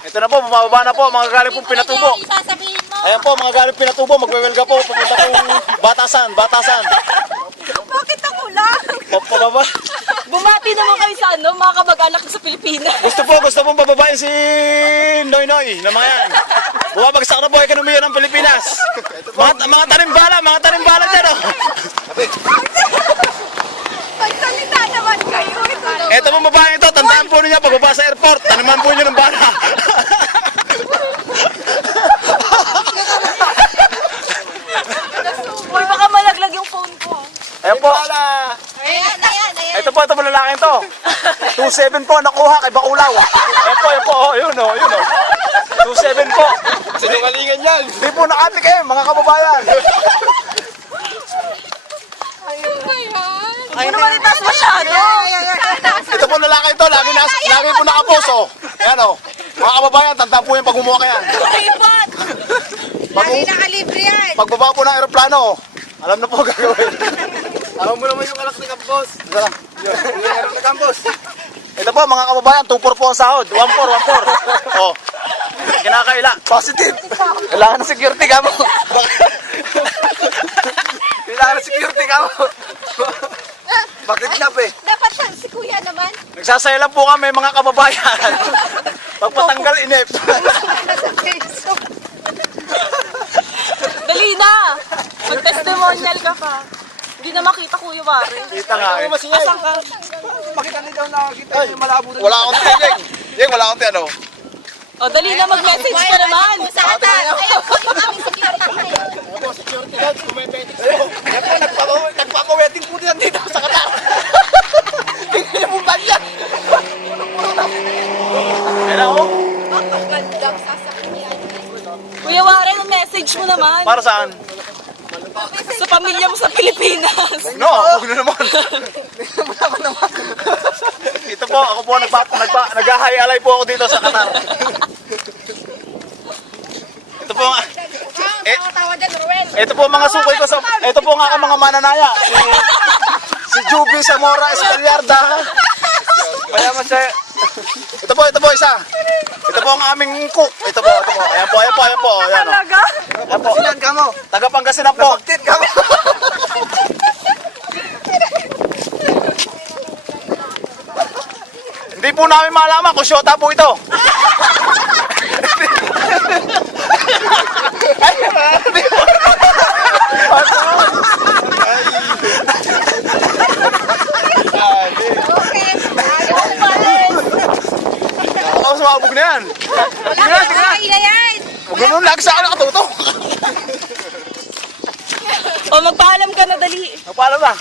Ito na po, bumababa na po, mga galing pong Pinatubo. Sasabihin mo. Ayan po, mga galing Pinatubo, magwewelga po, pupunta pong Batasan. Bakit ako lang? Pababa. Bumati naman kayo sa ano, mga kamag-anak sa Pilipinas. Gusto pong bababain si Noy Noy na mga yan. Bumabagsak na po ekonomiya ng Pilipinas. Mga tanimbala dyan, oh. Pagsalita naman kayo. Ito pong babae ito, tandaan po niya pagbaba sa airport, taniman po niyo ng bala. Uy, baka malaglag yung phone ko. Ayan po. Ayan. Ito po lalaki ito. 2.7 po nakuha kay Bakulaw. Ayan po, oh, yun oh. 2.7 po. Sinungalingan yan. Hindi po nakatik mga kababayan. Hindi mo naman itaas masyado. Ito po lalaki ito, lagi po nakaposo. Ayan oh. Mga kababayan, tandaan po yan pag humuha ka yan. Ripat! Lagi nakalibre yan. Pagbaba po ng aeroplano, alam na po gagawin. Alam mo naman yung alak ni Campos. Ito lang. Yung alak ni Campos. Ito po mga kababayan, 2-4 po ang sahod. 1-4. Oh. Kinakaila. Positive. Kailangan ng security ka mo. Kailangan ng security ka mo. Bakit na pe? Dapat si kuya naman. Nagsasaya lang po kami mga kababayan. Pagpatanggal inip. Dali na! Mag-testimonial ka pa. Hindi na makita Kuya Wari. Kita nga eh. Asan ka? Bakit nila nakakita yung malabo na? Wala akong tiyan, Jeng. Wala akong tiyan, oh. O, dali na mag-message ka naman. Sa atas. Ayan po yung aming security. Nagpapa-wedding po din dito sa Qatar. Hindi mo ba yan? Ayan oh. Ang gandang sasakyan. Kuya Wari, ang message mo naman. Para saan? Sa pamilya mo sa Pilipinas. No, huwag na naman. Ito po, ako po nag-hi-alay po ako dito sa Qatar. Ito po, Tawa dyan, Ruel. ito po mga sukoy ko sa, ito po nga ang mga mananaya. Si Juby Zamora Espaliarda. Mayaman siya. Ito po isa. Ito po ang aming cook. Ito po. Ayan po. Ayan po. Talaga? Ayan po. Sinan ka mo. Taga Pangasinan po. Tit ka mo. Hindi po namin malaman kung syota po ito. Ako sumabog na yan. Okay na yan. Huwag ganun lagi sa akin nakatutok. O, magpaalam ka na, dali. Napaalam na.